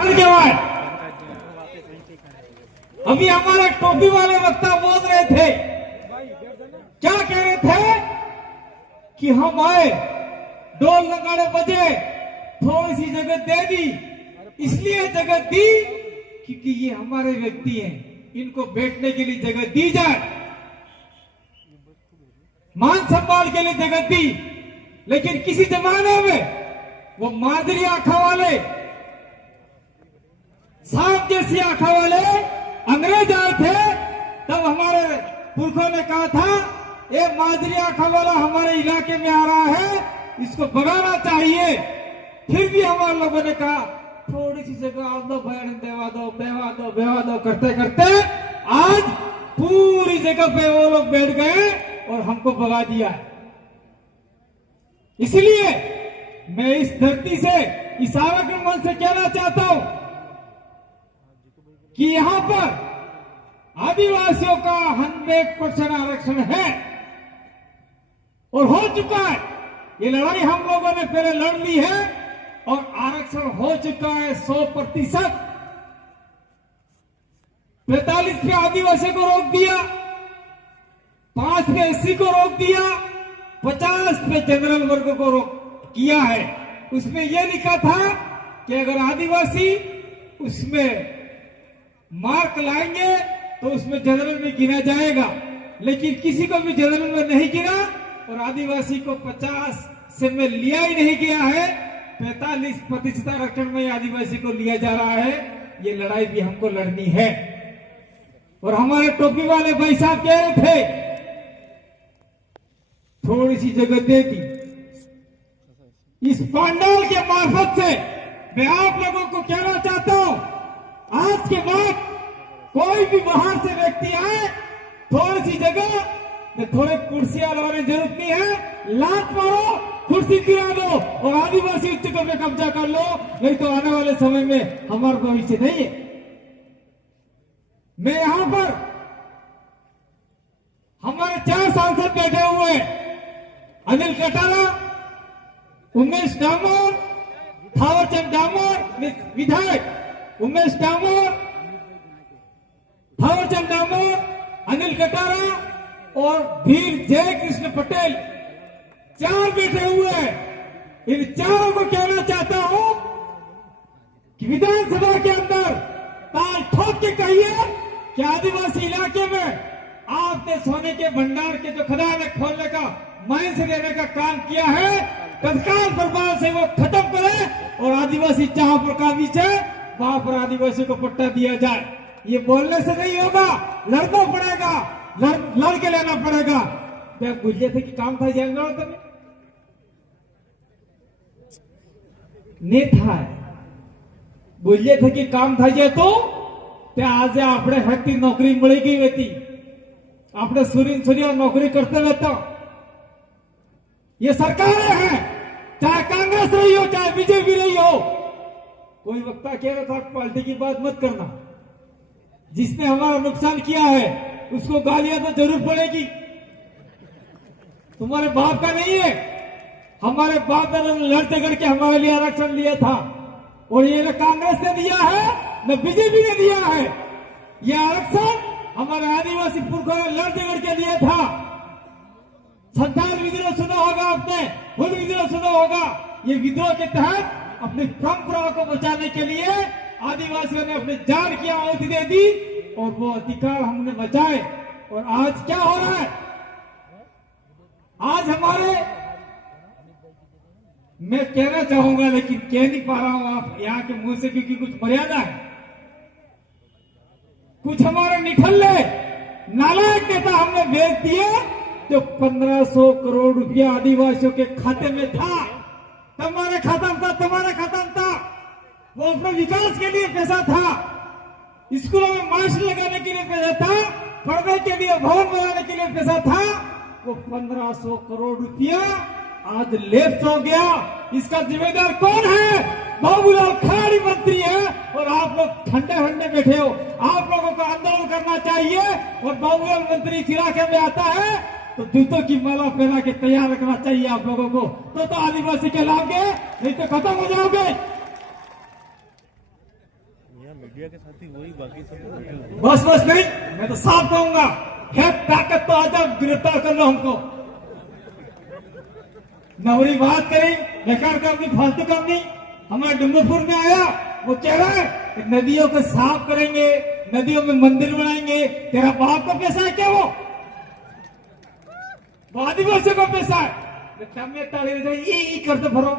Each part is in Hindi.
चढ़ गया। अभी हमारे टोपी वाले वक्ता बोल रहे थे, क्या कह रहे थे कि हम आए, ढोल नगाड़े बजे, थोड़ी सी जगह दे दी, इसलिए जगह दी क्योंकि ये हमारे व्यक्ति हैं, इनको बैठने के लिए जगह दी जाए, मान सम्मान के लिए जगह दी। लेकिन किसी जमाने में वो मादरी आंखों वाले, सांप जैसी आंखों वाले अंग्रेज आए थे, तब हमारे पुरखों ने कहा था ये मादरी आंखों वाला हमारे इलाके में आ रहा है, इसको भगाना चाहिए। फिर भी हमारे लोगों ने कहा थोड़ी सी जगह आ दो, देवा दो, बेवा दो, बेवा दो करते करते आज पूरी जगह पे वो लोग बैठ गए और हमको भगा दिया है। इसलिए मैं इस धरती से, इस आरक्षण मंच से कहना चाहता हूं कि यहां पर आदिवासियों का 100% आरक्षण है और हो चुका है। ये लड़ाई हम लोगों ने पहले लड़ ली है और आरक्षण हो चुका है 100%। 45 पे आदिवासी को रोक दिया, 5 पे एससी को रोक दिया, 50 पे जनरल वर्ग को रोक किया है। उसमें यह लिखा था कि अगर आदिवासी उसमें मार्क लाएंगे तो उसमें जनरल में गिना जाएगा, लेकिन किसी को भी जनरल में नहीं गिना और आदिवासी को 50 से में लिया ही नहीं गया है। 45% आरक्षण में आदिवासी को लिया जा रहा है। ये लड़ाई भी हमको लड़नी है। और हमारे टोपी वाले भाई साहब कह रहे थे थोड़ी सी जगह दे दी। इस पंडाल के मार्फत से मैं आप लोगों को कहना चाहता हूं, आज के बाद कोई भी बाहर से व्यक्ति आए, थोड़ी सी जगह में थोड़े कुर्सियां लगाने की जरूरत नहीं है, लात मारो, कुर्सी गिरा दो और आदिवासी उच्च पे कब्जा कर लो, नहीं तो आने वाले समय में हमारा भविष्य नहीं है। मैं यहां पर हमारे 4 सांसद बैठे हुए हैं, अनिल कटारा, उमेश डामोर, थावरचंद डामोर विधायक, उमेश डामोर, थावरचंद डामोर, अनिल कटारा और वीर जय कृष्ण पटेल, 4 बैठे हुए हैं। इन चारों को कहना चाहता हूं कि विधानसभा के अंदर ताल ठोक के कहिए कि आदिवासी इलाके में आपने सोने के भंडार के जो खदान खोलने का, माइंस देने का काम किया है, तत्काल प्रभाव से वो खत्म करे और आदिवासी जहां पर काबिज है वहां पर आदिवासी को पट्टा दिया जाए। ये बोलने से नहीं होगा, लड़ना पड़ेगा, लड़ के लेना पड़ेगा। क्या बुझे थे कि काम था जाएगा तुम्हें नहीं था, बुझे थे कि काम था जे तो आज આપણે હકની નોકરી મળી ગઈ હતી, આપણે સુરીન नौकरी करते रहता। ये सरकारें हैं, चाहे कांग्रेस रही हो चाहे बीजेपी रही हो। कोई वक्ता कह रहा था पार्टी की बात मत करना, जिसने हमारा नुकसान किया है उसको गालियां तो जरूर पड़ेगी। तुम्हारे बाप का नहीं है, हमारे बाप दादा ने लड़ झगड़ के हमारे लिए आरक्षण लिया था और ये न कांग्रेस ने दिया है न बीजेपी ने दिया है। ये आरक्षण हमारे आदिवासी पुरखों ने लड़ झगड़ के लिया था। संथाल विद्रोह सुना होगा आपने, हुल विद्रोह सुना होगा। ये विद्रोह के तहत अपनी परंपराओं को बचाने के लिए आदिवासियों ने अपनी जान की आहुति दे दी और वो अधिकार हमने बचाए। और आज क्या हो रहा है, आज हमारे, मैं कहना चाहूंगा लेकिन कह नहीं पा रहा हूं आप यहां के मुंह से, क्योंकि कुछ मर्यादा है। कुछ हमारे निठल्ले नालायक नेता हमने भेज दिए जो 1500 करोड़ रुपया आदिवासियों के खाते में था। तुम्हारे खाता में था, तुम्हारे खाता में था। वो अपने विकास के लिए पैसा था, स्कूलों में मास्टर लगाने के लिए पैसा था, पढ़ने के लिए भवन बनाने के लिए पैसा था। वो 1500 करोड़ रुपया आज लेफ्ट हो गया। इसका जिम्मेदार कौन है? बाबूलाल खराड़ी मंत्री है और आप लोग ठंडे ठंडे बैठे हो। आप लोगों को आंदोलन करना चाहिए और बाबूलाल मंत्री इलाके में आता है तो जूतों की माला पहना के तैयार रखना चाहिए आप लोगों को, तो आदिवासी कहलाओगे, नहीं तो खत्म हो जाओगे। मीडिया के साथ ही वही बाकी सब बस बस नहीं, मैं तो साफ कहूंगा, है ताकत तो आज आप गिरफ्तार कर लो हमको। नवरी बात करें, बेकार काम नहीं, फालतू काम नहीं। हमारे डूंगरपुर में आया, वो कह रहा है कि नदियों को साफ करेंगे, नदियों में मंदिर बनाएंगे। तेरा बाप का पैसा है क्या? वो आदिवासियों का पैसा है। ये करते भरो,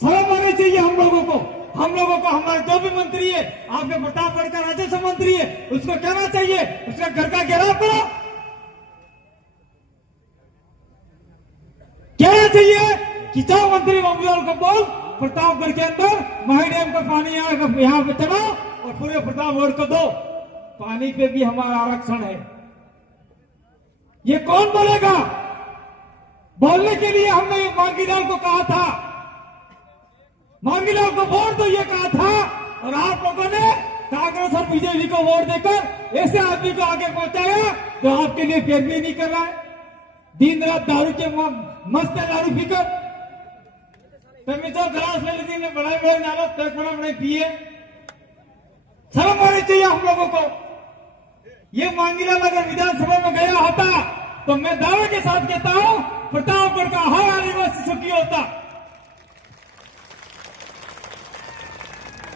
शर्म आनी चाहिए हम लोगों को। हमारे जो भी मंत्री है, आपके प्रतापगढ़ का राजस्व मंत्री है, उसको कहना चाहिए उसका घर का घेराव करो। कहना चाहिए कि जाओ मंत्री मम्मी को बोल, प्रतापगढ़ के अंदर माही डैम का पानी यहाँ पे चलाओ और पूरे प्रतापगढ़ को दो। पानी पे भी हमारा आरक्षण है। ये कौन बोलेगा? बोलने के लिए हमने मांगीलाल को कहा था, मांगीलाल को वोट दो ये कहा था, और आप लोगों ने कांग्रेस और बीजेपी को वोट देकर ऐसे आदमी को आगे पहुंचाया जो आपके लिए फिर भी नहीं कर रहा है। दिन रात दारू के मस्त दारू पीकर जो गिलास ले लेती बड़े बड़े नालों तक बड़े पिए। शर्म आनी चाहिए हम लोगों को। ये मांगीलाल अगर विधानसभा में गया होता तो मैं दावे के साथ कहता हूं प्रतापगढ़ का हर आदिवासी सुखी होता।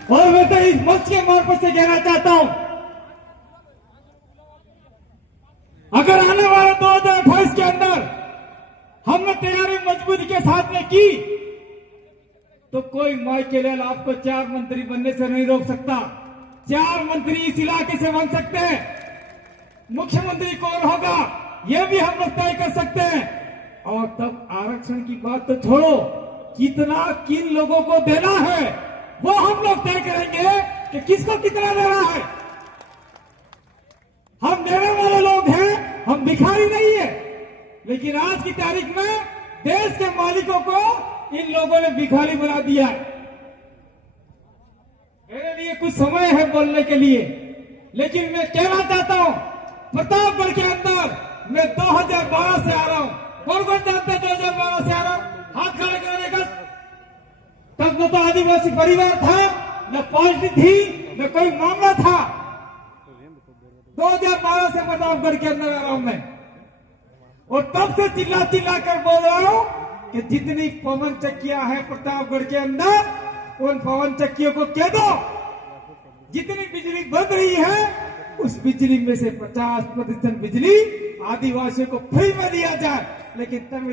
और मैं तो इस मंच के मार्फत से कहना चाहता हूं, अगर आने वाले 2028 के अंदर हमने तैयारी मजबूती के साथ में की तो कोई माई के लाल आपको 4 मंत्री बनने से नहीं रोक सकता। 4 मंत्री इस इलाके से बन सकते हैं। मुख्यमंत्री कौन होगा यह भी हम लोग तय कर सकते हैं। और तब आरक्षण की बात तो छोड़ो, कितना किन लोगों को देना है वो हम लोग तय करेंगे कि किसको कितना देना है। हम देने वाले लोग हैं, हम भिखारी नहीं है। लेकिन आज की तारीख में देश के मालिकों को इन लोगों ने भिखारी बना दिया है। मेरे लिए कुछ समय है बोलने के लिए, लेकिन मैं कहना चाहता हूं प्रतापगढ़ के अंदर मैं 2012 से आ रहा हूं। कौन कौन जानते हैं 2012 से आ रहा हूं? हाथ खड़े करने का। तब न तो आदिवासी परिवार था, न पार्टी थी, न कोई मामला था। 2012 से प्रतापगढ़ के अंदर आ रहा हूं मैं, और तब से चिल्ला चिल्ला कर बोल रहा हूं कि जितनी पवन चक्कियां हैं प्रतापगढ़ के अंदर उन पवन चक्कियों को कह दो जितनी बिजली बन रही है उस बिजली में से 50% बिजली आदिवासियों को फ्री में दिया जाए। लेकिन तब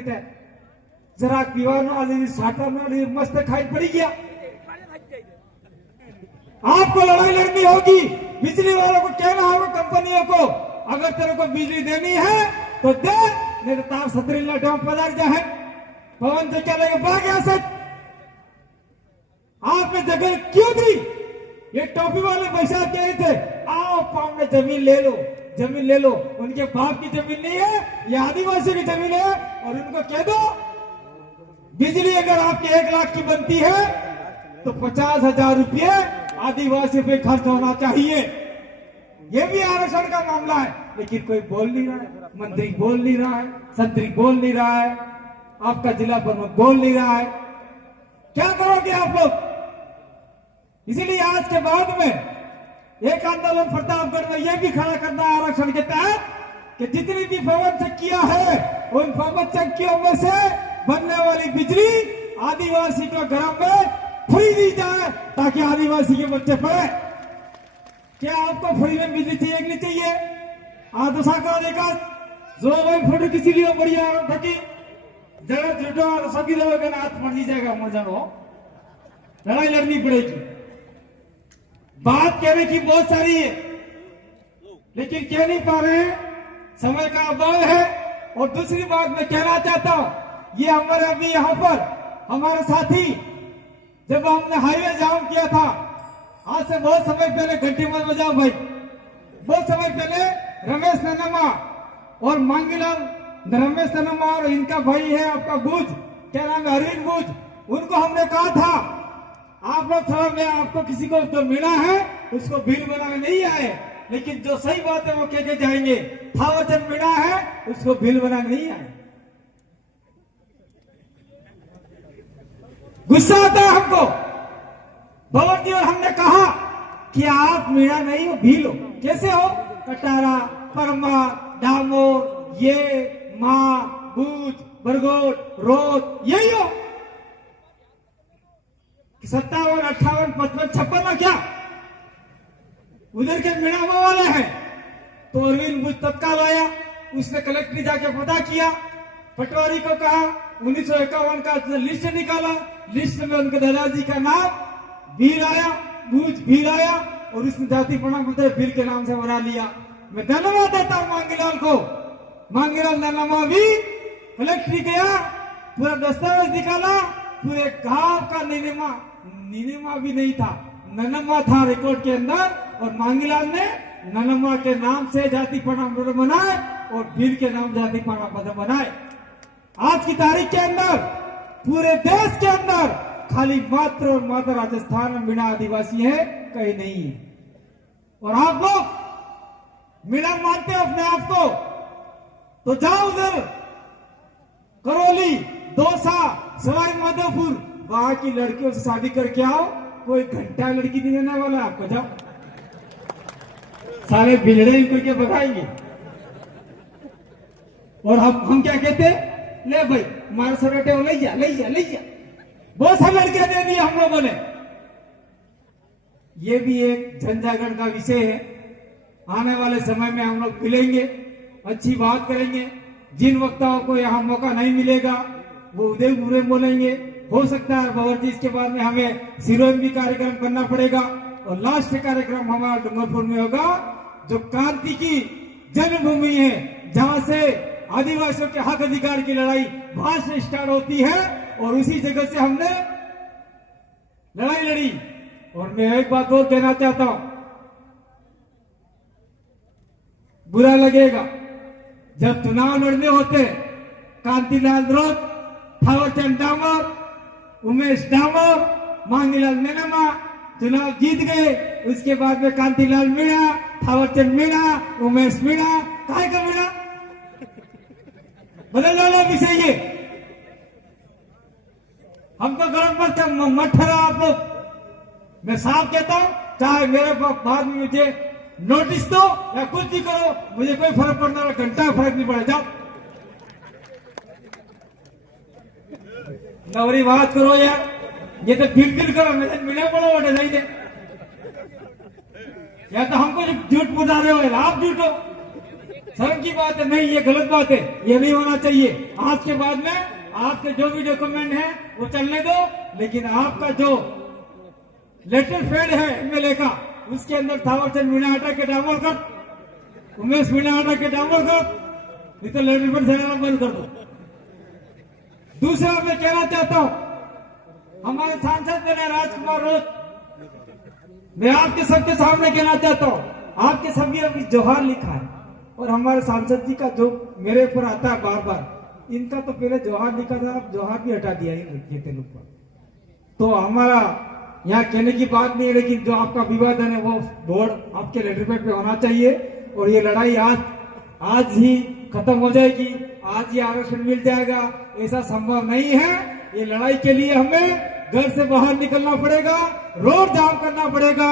जरा पीवा ना ली, साटा ना ली, मस्त खाई पड़ी गया। आपको लड़ाई लड़नी होगी। बिजली वालों को कहना होगा कंपनियों को, अगर तेरे को बिजली देनी है तो दे, नहीं तो तार सतरी लटाओ पदार्थ जाए पवन से क्या लेगा भाग यहां से। आपने जगह क्यों दी? ये टोपी वाले पैसा कह रहे थे आओ पाँव में जमीन ले लो, जमीन ले लो। उनके बाप की जमीन नहीं है, ये आदिवासी की जमीन है। और उनको कह दो बिजली अगर आपके 1 लाख की बनती है तो 50,000 रुपये आदिवासी पे खर्च होना चाहिए। ये भी आरक्षण का मामला है। लेकिन कोई बोल नहीं रहा है, मंत्री बोल नहीं रहा है, संतरी बोल नहीं रहा है, आपका जिला प्रमुख बोल नहीं रहा है। क्या करोगे आप लोग? इसीलिए आज के बाद में एक आंदोलन प्रतापगढ़ में यह भी खड़ा करना है आरक्षण के तहत कि जितनी भी पवन चक्कियां है उन पवन चक्कियों में से बनने वाली बिजली आदिवासी को घरों में फ्री दी जाए ताकि आदिवासी के बच्चे पढ़े। क्या आपको फ्री में बिजली चाहिए कि नहीं चाहिए? आदशा करो देखा जो भाई फोटो किसी लिए बढ़िया थकी जरा जुटो सभी लोगों का हाथ पड़ जाएगा। मजा हो, लड़ाई लड़नी पड़ेगी। बात कहने की बहुत सारी है लेकिन कह नहीं पा रहे हैं, समय का अभाव है। और दूसरी बात मैं कहना चाहता हूं, ये हमारे अभी यहां पर हमारे साथी जब हमने हाईवे जाम किया था आज से बहुत समय पहले, घंटी मत बजाओ भाई, बहुत समय पहले रमेश ननमा और मांगीलाल रमेश ननमा और इनका भाई है आपका गुज, क्या नाम है, अरविंद गुज, उनको हमने कहा था आप लोग थोड़ा में आपको किसी को जो मिला है उसको बिल बनाने नहीं आए, लेकिन जो सही बात है वो कह के जाएंगे। था वचन मिला है उसको बिल बनाने नहीं आए। गुस्सा आता है हमको भवन जी और हमने कहा कि आप मीणा नहीं हो, भील हो। कैसे हो? कटारा, परमा, डामोर, ये, माँ, बूझ, बरगोट, रोत, यही हो। 57, 58, 55, 56 ना क्या उधर के मीणा वाले हैं। तो अरविंद बुझ तत्काल आया, उसने कलेक्ट्री जाके पता किया, पटवारी को कहा, 1951 का लिस्ट निकाला, लिस्ट में उनके दादाजी का नाम भील आया, बूझ भील आया, और उसने जाति प्रमाण पत्र भील के नाम से बना लिया। मैं धन्यवाद देता हूं मांगीलाल को। मांगीलाल नन्नमा भी कलेक्ट्री गया, पूरा दस्तावेज निकाला, पूरे गांव का निनेमा भी नहीं था, नन्नमा था रिकॉर्ड के अंदर, और मांगीलाल ने नन्नमा के नाम से जाति प्रमाण पत्र बनाए और भील के नाम जाति प्रमाण पत्र बनाए। आज की तारीख के अंदर पूरे देश के अंदर खाली मात्र और मात्र राजस्थान में मीणा आदिवासी है, कहीं नहीं है। और आप लोग मीणा मानते हो अपने आप को, तो जाओ उधर करौली, दौसा, सवाई माधोपुर, वहां की लड़कियों से शादी करके आओ, कोई घंटा लड़की नहीं देने वाला है आपको। जाओ, सारे बिगड़े ही करके भगाएंगे। और हम क्या कहते, ले भाई मार सरोटे ले जा ले जा ले जा। बहुत सारी लड़कियां दे दी हम लोगों ने। ये भी एक जनजागरण का विषय है। आने वाले समय में हम लोग मिलेंगे, अच्छी बात करेंगे। जिन वक्ताओं को यहाँ मौका नहीं मिलेगा वो उदय बुरे बोलेंगे। हो सकता है बावर्ची इसके बाद में हमें सिरों भी कार्यक्रम करना पड़ेगा। और लास्ट कार्यक्रम हमारा डूंगरपुर में होगा, जो क्रांति की जन्मभूमि है, जहां से आदिवासियों के हक अधिकार की लड़ाई वहां से स्टार्ट होती है, और उसी जगह से हमने लड़ाई लड़ी। और मैं एक बात और कहना चाहता हूं, बुरा लगेगा जब चुनाव लड़ने होते, कांतिलाल द्रोत, थावरचंद डामोर, उमेश डामोर, मांगीलाल नन्नमा चुनाव जीत गए, उसके बाद में कांतिलाल मीणा, थावरचंद मीणा, उमेश मीणा, काय का मीणा बदल डाला विषय। ये हमको गलत मत ठहरा आप लोग। मैं साफ कहता हूं, चाहे मेरे बाद में मुझे नोटिस दो या कुछ भी करो, मुझे कोई फर्क पड़ने वाला घंटा फर्क नहीं पड़े। जाओ नवरी बात करो यार, ये तो बिल करो, मिले पड़ो नहीं दे, या तो हमको झूठ बता रहे हो, आप झूठ हो। शर्म की बात है, नहीं ये गलत बात है, ये नहीं होना चाहिए। आज के बाद में आपके जो भी डॉक्यूमेंट है वो चलने दो, लेकिन आपका जो लेटर फेड है एमएलए का, उसके अंदर थावरचंद मीणा हटा के डामोर कर, उमेश मीणा हटा के डामोर कर, नहीं तो लेटर फेड से बंद कर दो। दूसरा मैं कहना चाहता हूं, हमारे सांसद बने राजकुमार रोत, मैं आपके सबके सामने कहना चाहता हूं, आपके सभी अभी जोहार लिखा है, और हमारे सांसद जी का जो मेरे ऊपर आता है बार बार, इनका तो पहले जोहार लिखा था, अब जोहार भी हटा दिया है लोग पर। तो हमारा यहाँ कहने की बात नहीं है, लेकिन जो आपका विवादन है वो बोर्ड आपके लेटर पैड पे होना चाहिए। और ये लड़ाई आज ही खत्म हो जाएगी, आज ही आरक्षण मिल जाएगा, ऐसा संभव नहीं है। ये लड़ाई के लिए हमें घर से बाहर निकलना पड़ेगा, रोड जाम करना पड़ेगा,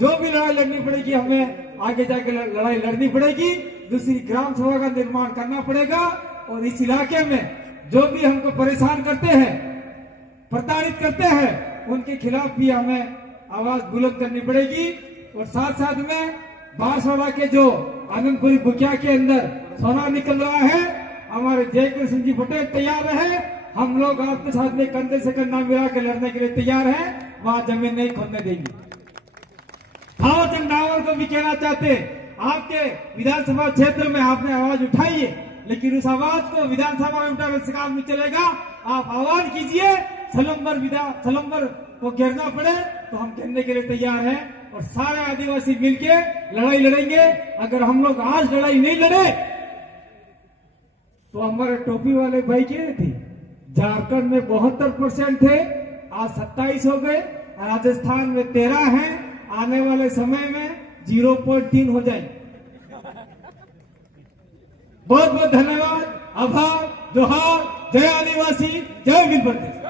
जो भी लड़ाई लड़नी पड़ेगी हमें आगे जाके लड़ाई लड़नी पड़ेगी। दूसरी ग्राम सभा का निर्माण करना पड़ेगा, और इस इलाके में जो भी हमको परेशान करते हैं, प्रताड़ित करते हैं, उनके खिलाफ भी हमें आवाज बुलंद करनी पड़ेगी। और साथ साथ में बांसवाड़ा के जो आनंदपुरी बुकिया के अंदर सोना निकल रहा है, हमारे जयकृष्ण जी पटेल तैयार है, हम लोग आपके साथ में कंधे से कंधा मिला के लड़ने के लिए तैयार हैं, वहां जमीन नहीं खोदने देंगे। थावरचंद डामोर को भी कहना चाहते, आपके विधानसभा क्षेत्र में आपने आवाज उठाई है, लेकिन उस आवाज को विधानसभा में उठाने से काम नहीं चलेगा। आप आवाज कीजिए, सलम्बर को घेरना पड़े तो हम घेरने के लिए तैयार हैं, और सारे आदिवासी मिलके लड़ाई लड़ेंगे। अगर हम लोग आज लड़ाई नहीं लड़े तो हमारे टोपी वाले भाई क्या थी, झारखंड में 72% थे, आज 27 हो गए, राजस्थान में 13 हैं, आने वाले समय में 0.3 हो जाएंगे। बहुत बहुत धन्यवाद, आभार, जोहार, जय आदिवासी, जय भील प्रदेश।